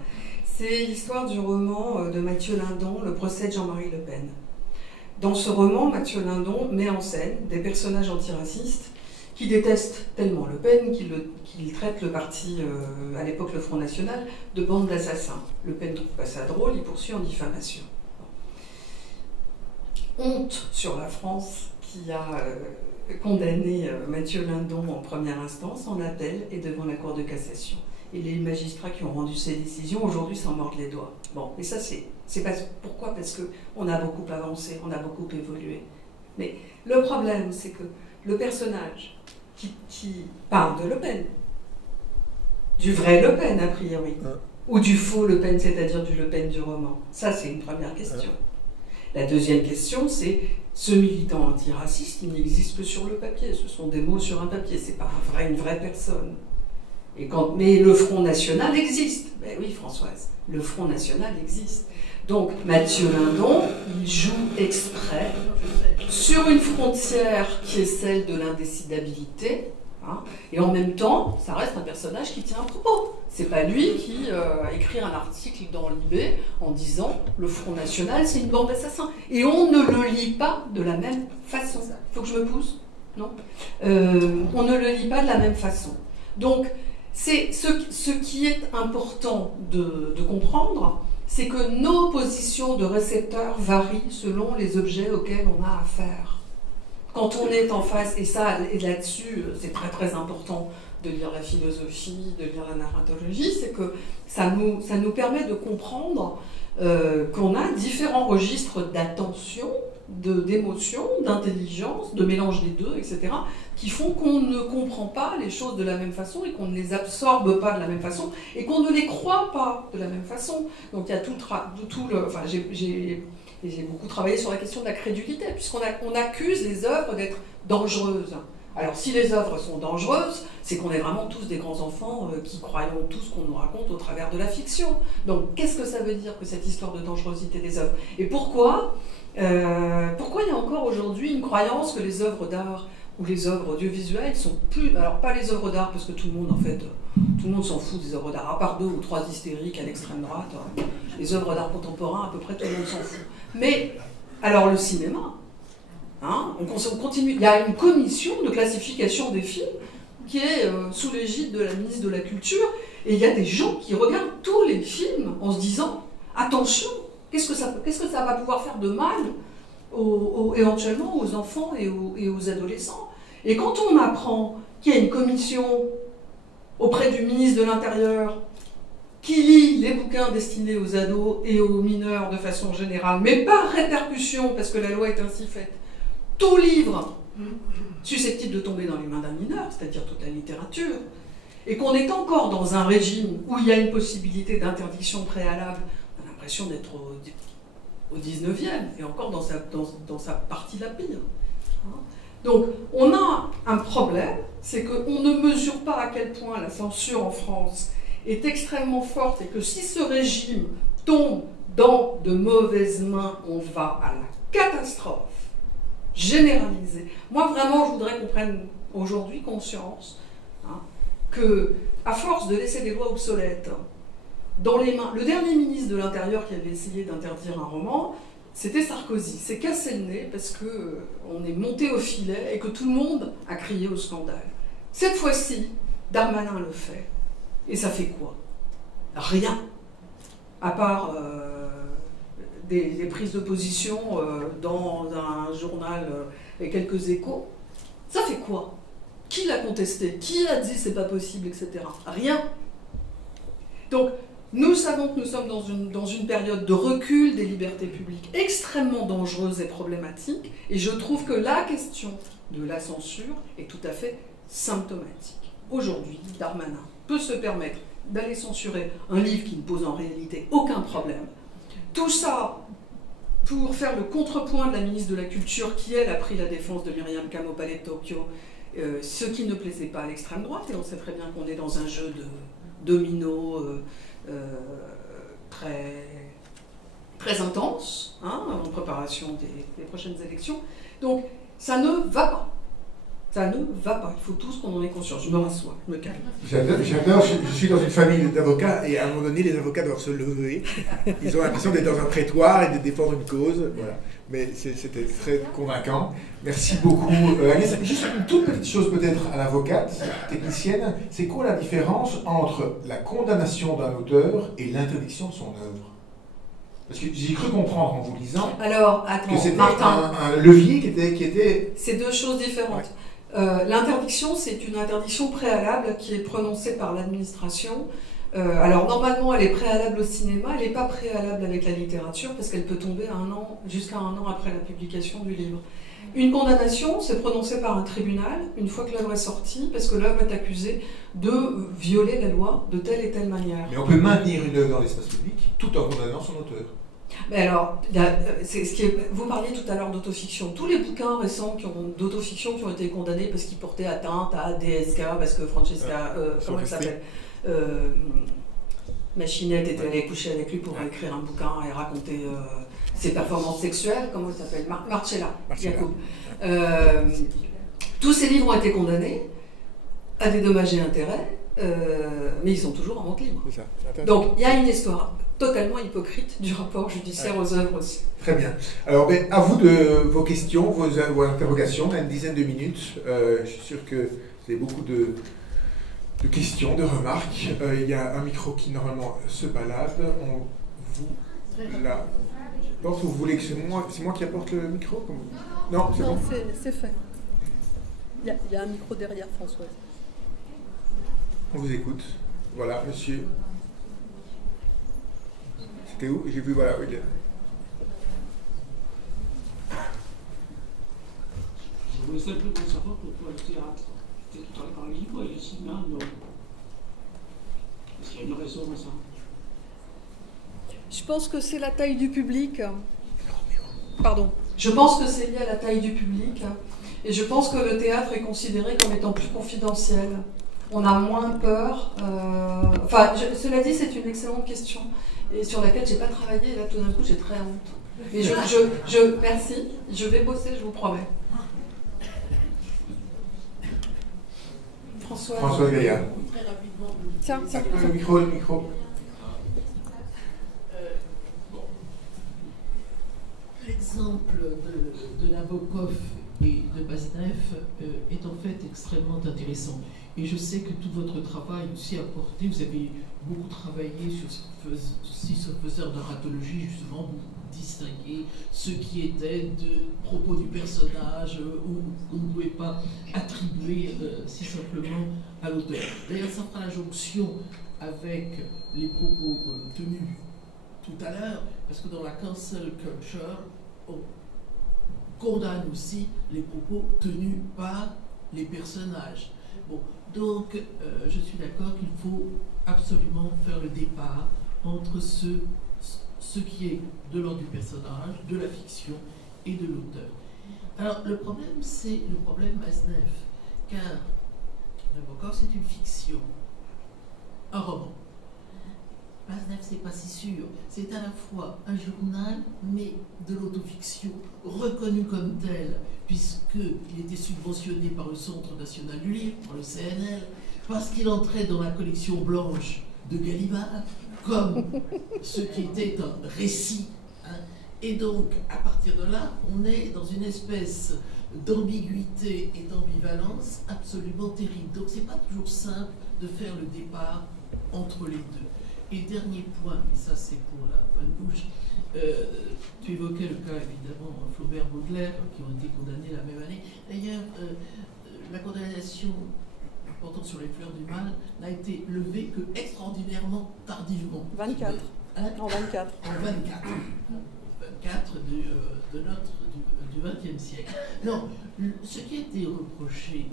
C'est l'histoire du roman de Mathieu Lindon, Le procès de Jean-Marie Le Pen. Dans ce roman, Mathieu Lindon met en scène des personnages antiracistes qui détestent tellement Le Pen qu'il traite le parti, à l'époque le Front National, de bande d'assassins. Le Pen trouve pas ça drôle, il poursuit en diffamation. Honte sur la France qui a condamné Mathieu Lindon en première instance, en appel et devant la Cour de cassation. Et les magistrats qui ont rendu ces décisions, aujourd'hui, s'en mordent les doigts. Bon, et ça, pourquoi? Parce qu'on a beaucoup avancé, on a beaucoup évolué. Mais le problème, c'est que le personnage qui parle de Le Pen, du vrai Le Pen, a priori, ou du faux Le Pen, c'est-à-dire du Le Pen du roman, ça, c'est une première question. La deuxième question, c'est ce militant antiraciste, il n'existe que sur le papier. Ce sont des mots sur un papier, c'est pas une vraie personne. Mais le Front National existe. Ben oui, Françoise, le Front National existe. Donc, Mathieu Lindon, il joue exprès sur une frontière qui est celle de l'indécidabilité, hein, et en même temps, ça reste un personnage qui tient un propos. C'est pas lui qui écrit un article dans Libé en disant « Le Front National, c'est une bande d'assassins ». Et on ne le lit pas de la même façon. Il faut que je me pousse? Non, on ne le lit pas de la même façon. Donc, c'est ce qui est important de comprendre, c'est que nos positions de récepteurs varient selon les objets auxquels on a affaire. Quand on est en face, et là-dessus, c'est très très important de lire la philosophie, de lire la narratologie, c'est que ça nous permet de comprendre qu'on a différents registres d'attention, d'émotion, d'intelligence, de mélange des deux, etc., qui font qu'on ne comprend pas les choses de la même façon et qu'on ne les absorbe pas de la même façon et qu'on ne les croit pas de la même façon. Donc il y a enfin, j'ai beaucoup travaillé sur la question de la crédulité, puisqu'on accuse les œuvres d'être dangereuses. Alors si les œuvres sont dangereuses, c'est qu'on est vraiment tous des grands enfants qui croyons tout ce qu'on nous raconte au travers de la fiction. Donc qu'est-ce que ça veut dire que cette histoire de dangerosité des œuvres? Et pourquoi il y a encore aujourd'hui une croyance que les œuvres d'art ou les œuvres audiovisuelles sont plus... Alors pas les œuvres d'art, parce que tout le monde, en fait, tout le monde s'en fout des œuvres d'art, à part 2 ou 3 hystériques à l'extrême droite. Les œuvres d'art contemporain, à peu près tout le monde s'en fout. Mais, alors le cinéma, hein, on continue. Il y a une commission de classification des films qui est sous l'égide de la ministre de la Culture, et il y a des gens qui regardent tous les films en se disant « Attention, qu'est-ce que ça va pouvoir faire de mal éventuellement aux enfants et aux adolescents ?» Et quand on apprend qu'il y a une commission auprès du ministre de l'Intérieur qui lit les bouquins destinés aux ados et aux mineurs de façon générale, mais par répercussion, parce que la loi est ainsi faite, tout livre susceptible de tomber dans les mains d'un mineur, c'est-à-dire toute la littérature, et qu'on est encore dans un régime où il y a une possibilité d'interdiction préalable, on a l'impression d'être au 19e, et encore dans sa partie la pire. Donc, on a un problème, c'est qu'on ne mesure pas à quel point la censure en France est extrêmement forte, et que si ce régime tombe dans de mauvaises mains, on va à la catastrophe généralisée. Moi, vraiment, je voudrais qu'on prenne aujourd'hui conscience que, à force de laisser des lois obsolètes dans les mains... Le dernier ministre de l'Intérieur qui avait essayé d'interdire un roman, c'était Sarkozy. C'est cassé le nez parce qu'on est monté au filet et que tout le monde a crié au scandale. Cette fois-ci, Darmanin le fait. Et ça fait quoi? Rien. À part des prises de position dans un journal et quelques échos. Ça fait quoi? Qui l'a contesté? Qui a dit c'est pas possible, etc. Rien. Donc, nous savons que nous sommes dans une période de recul des libertés publiques extrêmement dangereuse et problématique, et je trouve que la question de la censure est tout à fait symptomatique. Aujourd'hui, Darmanin peut se permettre d'aller censurer un livre qui ne pose en réalité aucun problème. Tout ça pour faire le contrepoint de la ministre de la Culture qui, elle, a pris la défense de Myriam Kam au Palais de Tokyo, ce qui ne plaisait pas à l'extrême droite, et on sait très bien qu'on est dans un jeu de domino très intense, en préparation des prochaines élections. Donc, ça ne va pas. Ça ne va pas. Il faut tous qu'on en ait conscience. Je me rassois, je me calme. J'adore, je suis dans une famille d'avocats et à un moment donné, les avocats doivent se lever. Ils ont l'impression d'être dans un prétoire et de défendre une cause. Voilà. Mais c'était très convaincant. Merci beaucoup. Agnès, juste une toute petite chose peut-être à l'avocate, technicienne. C'est quoi la différence entre la condamnation d'un auteur et l'interdiction de son œuvre? Parce que j'ai cru comprendre en vous lisant que c'était un levier qui était... C'est deux choses différentes. Ouais. L'interdiction, c'est une interdiction préalable qui est prononcée par l'administration. Alors normalement, elle est préalable au cinéma, elle n'est pas préalable avec la littérature parce qu'elle peut tomber jusqu'à un an après la publication du livre. Une condamnation, c'est prononcé par un tribunal une fois que l'œuvre est sortie, parce que l'œuvre est accusée de violer la loi de telle et telle manière. Mais on peut maintenir une œuvre dans l'espace public tout en condamnant son auteur. Mais alors, vous parliez tout à l'heure d'autofiction. Tous les bouquins récents d'autofiction qui ont été condamnés parce qu'ils portaient atteinte à DSK, parce que Francesca, comment elle s'appelle, Machinette était allée coucher avec lui pour écrire un bouquin et raconter ses performances sexuelles, comment elle s'appelle, Marcella Yacoub. Tous ces livres ont été condamnés à des dommages et intérêts, mais ils sont toujours en vente libre. Donc il y a une histoire totalement hypocrite du rapport judiciaire aux œuvres aussi. Très bien. Alors, à vous de vos questions, vos interrogations. On a une dizaine de minutes. Je suis sûr que vous avez beaucoup de questions, de remarques. Il y a un micro qui, normalement, se balade. On vous la porte. Vous voulez que c'est moi qui apporte le micro? Non, c'est bon. C'est fait. Il y a un micro derrière Françoise. On vous écoute. Voilà, monsieur. C'était où? J'ai vu, voilà. Oui, je voulais simplement savoir pourquoi le théâtre était tout à l'heure libre et le cinéma non. Est-ce qu'il y a une raison à ça? Je pense que c'est la taille du public. Pardon. Je pense que c'est lié à la taille du public. Et je pense que le théâtre est considéré comme étant plus confidentiel. On a moins peur. Cela dit, c'est une excellente question. Et sur laquelle je n'ai pas travaillé. Et là, tout d'un coup, j'ai très honte. Mais merci. Je vais bosser, je vous promets. François Gaillard. Très rapidement. Tiens, le micro. L'exemple de Nabokov et de Baznev est en fait extrêmement intéressant. Et je sais que tout votre travail aussi a porté, vous avez beaucoup travaillé sur ce faiseur de narratologie, justement, vous distinguer ce qui était de propos du personnage, où on ne pouvait pas attribuer si simplement à l'auteur. D'ailleurs, ça fera la jonction avec les propos tenus tout à l'heure, parce que dans la cancel culture, on condamne aussi les propos tenus par les personnages. Bon, donc, je suis d'accord qu'il faut absolument faire le départ entre ce qui est de l'ordre du personnage, de la fiction et de l'auteur. Alors, le problème, c'est le problème Baznev, car Nabokov, c'est une fiction, un roman. Masnev, c'est pas si sûr. C'est à la fois un journal, mais de l'autofiction, reconnu comme tel, puisqu'il était subventionné par le Centre national du livre, par le CNL, parce qu'il entrait dans la collection blanche de Gallimard, comme ce qui était un récit. Hein. Et donc, à partir de là, on est dans une espèce d'ambiguïté et d'ambivalence absolument terrible. Donc, c'est pas toujours simple de faire le départ entre les deux. Et dernier point, et ça c'est pour la bonne bouche, tu évoquais le cas évidemment Flaubert-Baudelaire qui ont été condamnés la même année. D'ailleurs, la condamnation portant sur les fleurs du mal n'a été levée que extraordinairement tardivement. 24. Hein? En 24. En 24. 24 du XXe siècle. Non, ce qui a été reproché,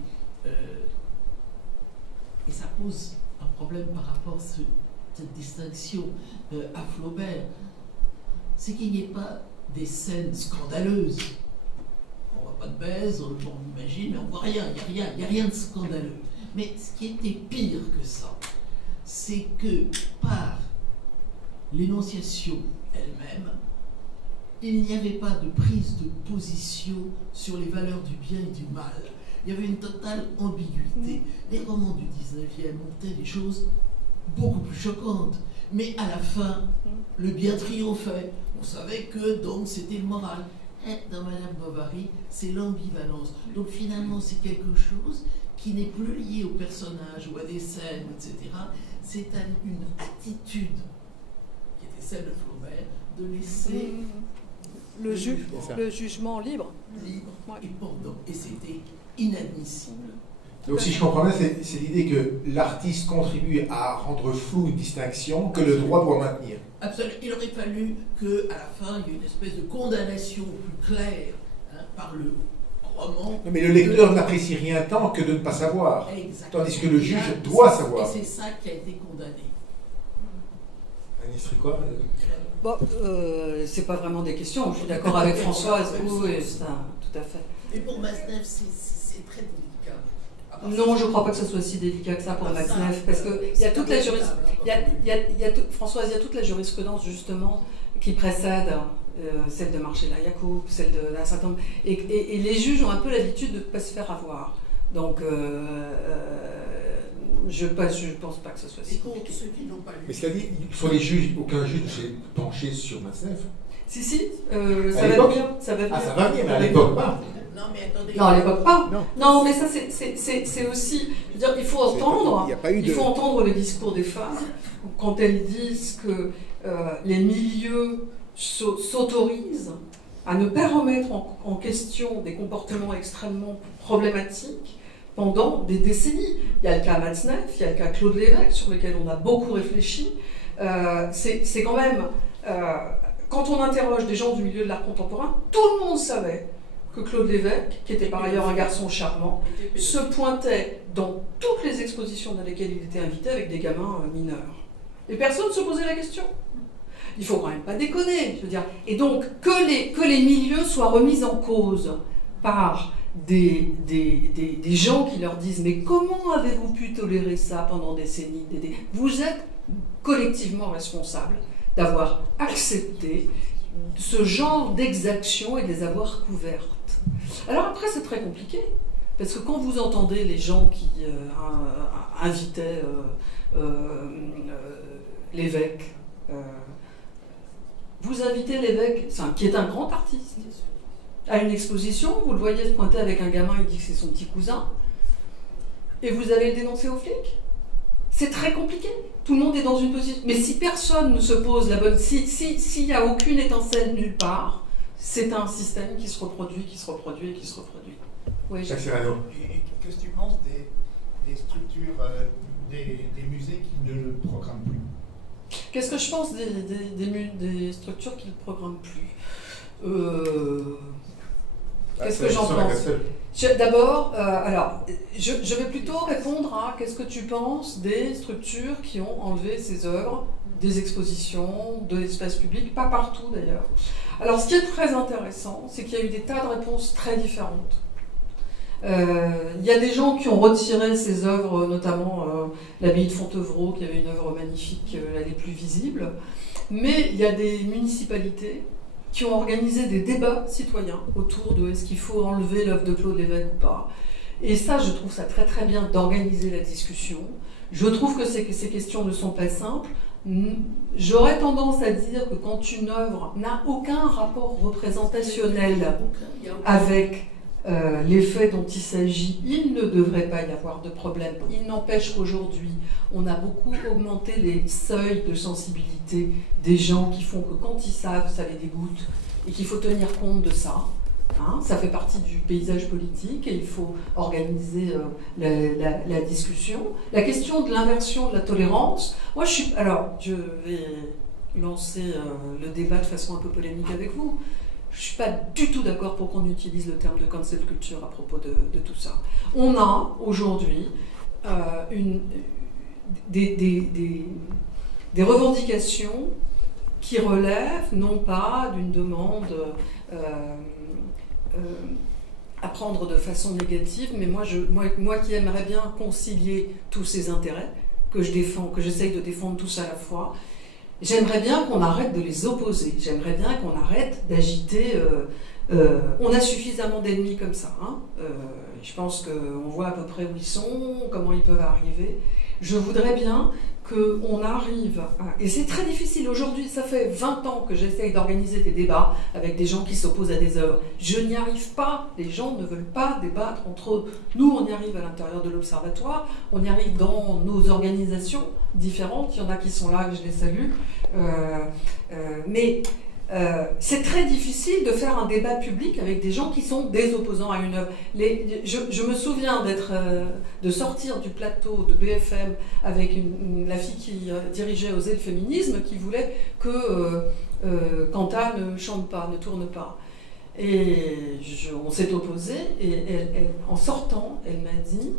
et ça pose un problème par rapport à cette distinction à Flaubert, c'est qu'il n'y ait pas des scènes scandaleuses. On voit pas de baise, on imagine, mais on voit rien, il n'y a rien de scandaleux. Mais ce qui était pire que ça, c'est que par l'énonciation elle-même, il n'y avait pas de prise de position sur les valeurs du bien et du mal. Il y avait une totale ambiguïté. Les romans du 19e montaient des choses beaucoup plus choquantes. Mais à la fin, le bien triomphait. On savait que donc c'était le moral. Et dans Madame Bovary, c'est l'ambivalence. Donc finalement, c'est quelque chose qui n'est plus lié au personnage ou à des scènes, etc. C'est à une attitude qui était celle de Flaubert, de laisser le jugement libre. Et pendant. Et c'était inadmissible. Donc si je comprends bien, c'est l'idée que l'artiste contribue à rendre floue une distinction que le droit doit maintenir. Absolument. Il aurait fallu qu'à la fin, il y ait une espèce de condamnation plus claire par le roman. Non, mais le lecteur n'apprécie rien tant que de ne pas savoir. Exactement. Tandis que le juge doit savoir. Et c'est ça qui a été condamné. Agnès Tricot. Bon, c'est pas vraiment des questions. Je suis d'accord avec Françoise. Oui, c'est tout à fait. Et pour Masnev, c'est très délicat. Non, je ne crois pas que ce soit si délicat que ça pour Masnev, parce qu'il y a toute la Françoise, il y a toute la jurisprudence justement qui précède celle de Marcella Yacoub, celle d'un certain nombre, et les juges ont un peu l'habitude de ne pas se faire avoir. Donc, je pense pas que ce soit si compliqué. Ceux qui n'ont pas lu. Mais cela dit, sur les juges, aucun juge ne s'est penché sur Masnev. Si, ça va venir. Ça va venir, mais à l'époque pas. Non, mais attendez. Non, à l'époque pas. Non, mais ça, c'est aussi. Je veux dire, il faut entendre le discours des femmes quand elles disent que les milieux s'autorisent à ne pas remettre en question des comportements extrêmement problématiques pendant des décennies. Il y a le cas Masnev, il y a le cas Claude Lévesque, sur lequel on a beaucoup réfléchi. C'est quand même. Quand on interroge des gens du milieu de l'art contemporain, tout le monde savait que Claude Lévesque, qui était par ailleurs un garçon charmant, se pointait dans toutes les expositions dans lesquelles il était invité avec des gamins mineurs. Et personne ne se posait la question. Il faut quand même pas déconner, je veux dire. Et donc, que les milieux soient remis en cause par des gens qui leur disent « Mais comment avez-vous pu tolérer ça pendant des décennies ?» Vous êtes collectivement responsables d'avoir accepté ce genre d'exactions et de les avoir couvertes. Alors après, c'est très compliqué, parce que quand vous entendez les gens qui invitaient l'évêque, vous invitez l'évêque, qui est un grand artiste, à une exposition, vous le voyez se pointer avec un gamin, il dit que c'est son petit cousin, et vous allez le dénoncer aux flics. C'est très compliqué. Tout le monde est dans une position. Mais si personne ne se pose la bonne. S'il n'y a aucune étincelle nulle part, c'est un système qui se reproduit, qui se reproduit et qui se reproduit. Oui, Jacques Serrano. Et qu'est-ce que tu penses des structures, des musées qui ne le programment plus? Qu'est-ce que je pense des structures qui ne le programment plus? Qu'est-ce que j'en pense? D'abord, alors, je vais plutôt répondre à qu'est-ce que tu penses des structures qui ont enlevé ces œuvres, des expositions, de l'espace public, pas partout d'ailleurs. Alors, ce qui est très intéressant, c'est qu'il y a eu des tas de réponses très différentes. Il y a des gens qui ont retiré ces œuvres, notamment l'abbaye de Fontevraud, qui avait une œuvre magnifique, elle est plus visible. Mais il y a des municipalités qui ont organisé des débats citoyens autour de est-ce qu'il faut enlever l'œuvre de Claude Lévesque ou pas. Et ça, je trouve ça très très bien d'organiser la discussion. Je trouve que ces questions ne sont pas simples. J'aurais tendance à dire que quand une œuvre n'a aucun rapport représentationnel avec les faits dont il s'agit, il ne devrait pas y avoir de problème. Il n'empêche qu'aujourd'hui, on a beaucoup augmenté les seuils de sensibilité des gens qui font que quand ils savent, ça les dégoûte et qu'il faut tenir compte de ça. Hein, ça fait partie du paysage politique et il faut organiser la discussion. La question de l'inversion de la tolérance, moi je vais lancer le débat de façon un peu polémique avec vous. Je ne suis pas du tout d'accord pour qu'on utilise le terme de cancel culture à propos de tout ça. On a aujourd'hui des revendications qui relèvent non pas d'une demande à prendre de façon négative, mais moi qui aimerais bien concilier tous ces intérêts que je défends, que j'essaye de défendre tous à la fois, j'aimerais bien qu'on arrête de les opposer, j'aimerais bien qu'on arrête d'agiter. On a suffisamment d'ennemis comme ça. Hein. Je pense qu'on voit à peu près où ils sont, comment ils peuvent arriver. Je voudrais bien qu'on arrive à... Et c'est très difficile. Aujourd'hui, ça fait 20 ans que j'essaye d'organiser des débats avec des gens qui s'opposent à des œuvres. Je n'y arrive pas. Les gens ne veulent pas débattre entre eux. Nous, on y arrive à l'intérieur de l'Observatoire. On y arrive dans nos organisations différentes. Il y en a qui sont là, je les salue. Mais c'est très difficile de faire un débat public avec des gens qui sont des opposants à une œuvre. Je me souviens de sortir du plateau de BFM avec la fille qui dirigeait Oser le féminisme, qui voulait que Quentin ne chante pas, ne tourne pas. Et on s'est opposé, et en sortant, elle m'a dit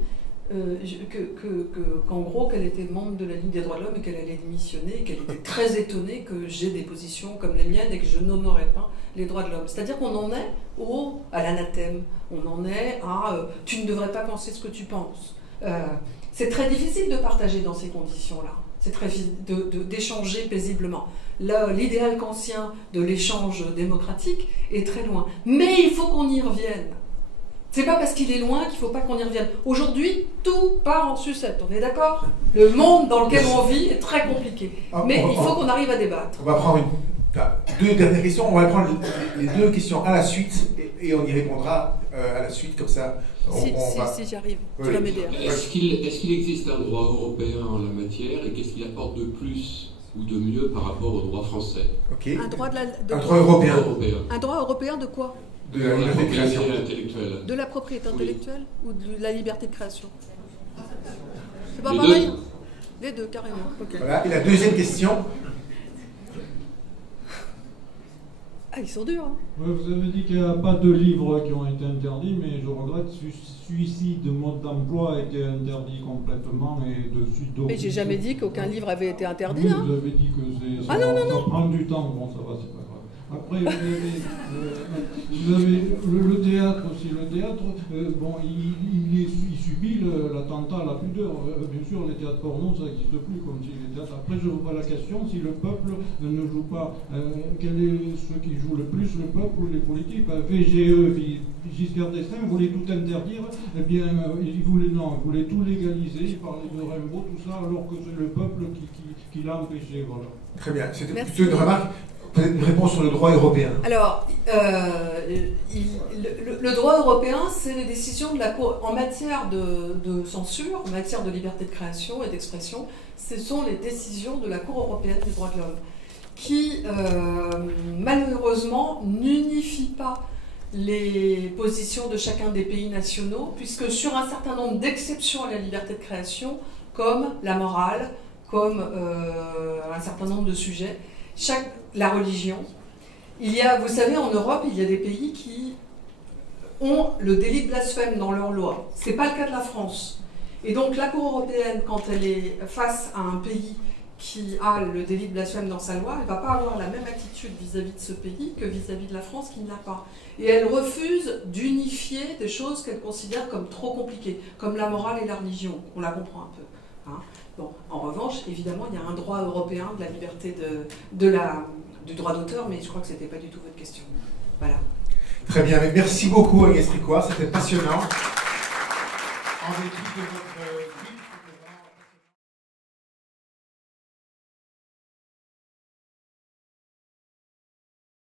qu'en gros, qu'elle était membre de la Ligue des droits de l'homme et qu'elle allait démissionner, et qu'elle était très étonnée que j'ai des positions comme les miennes et que je n'honorais pas les droits de l'homme. C'est-à-dire qu'on en est à l'anathème, on en est à tu ne devrais pas penser ce que tu penses. C'est très difficile de partager dans ces conditions-là. C'est très difficile d'échanger paisiblement. L'idéal kantien de l'échange démocratique est très loin. Mais il faut qu'on y revienne. C'est pas parce qu'il est loin qu'il ne faut pas qu'on y revienne. Aujourd'hui, tout part en sucette, on est d'accord? Le monde dans lequel on vit est très compliqué. Mais il faut qu'on arrive à débattre. On va prendre deux dernières questions. On va prendre les deux questions à la suite et on y répondra à la suite, comme ça. Si j'y arrive, tu vas m'aider. Est-ce qu'il existe un droit européen en la matière et qu'est-ce qu'il apporte de plus ou de mieux par rapport au droit français? Okay. Un droit européen. Un droit européen de quoi? De la liberté de création. Intellectuelle. De la propriété intellectuelle ou de la liberté de création? C'est pas Les pareil? deux. Les deux, carrément. Okay. Voilà. Et la deuxième question. Ah, ils sont durs, hein. Ouais, vous avez dit qu'il n'y a pas de livres qui ont été interdits, mais je regrette, Suicide, mode d'emploi a été interdit complètement et de suite d'autres. Mais j'ai jamais dit qu'aucun livre avait été interdit, oui, hein. Vous avez dit que ça prend du temps, bon ça va, c'est pas grave. Après, vous avez le théâtre aussi. Le théâtre, bon, il subit l'attentat à la pudeur. Bien sûr, les théâtres porno, ça n'existe plus comme si les théâtres. Après, je vous pose la question, si le peuple ne joue pas, quel est ceux qui jouent le plus, le peuple ou les politiques? VGE, Giscard d'Estaing voulait tout interdire, eh bien, il voulait tout légaliser, il parlait de Rimbaud, tout ça, alors que c'est le peuple qui l'a empêché, voilà. Très bien, c'était plutôt une remarque. Peut-être une réponse sur le droit européen. Alors, le droit européen, c'est les décisions de la Cour en matière de censure, en matière de liberté de création et d'expression. Ce sont les décisions de la Cour européenne des droits de l'homme qui, malheureusement, n'unifient pas les positions de chacun des pays nationaux, puisque sur un certain nombre d'exceptions à la liberté de création, comme la morale, comme un certain nombre de sujets, la religion. Vous savez, en Europe, il y a des pays qui ont le délit de blasphème dans leur loi. Ce n'est pas le cas de la France. Et donc la Cour européenne, quand elle est face à un pays qui a le délit de blasphème dans sa loi, elle ne va pas avoir la même attitude vis-à-vis de ce pays que vis-à-vis de la France qui ne l'a pas. Et elle refuse d'unifier des choses qu'elle considère comme trop compliquées, comme la morale et la religion. On la comprend un peu. Hein. Bon, en revanche, évidemment, il y a un droit européen de la liberté du droit d'auteur, mais je crois que ce n'était pas du tout votre question. Voilà. Très bien, merci beaucoup Agnès Ricoire, c'était passionnant. En dépit de votre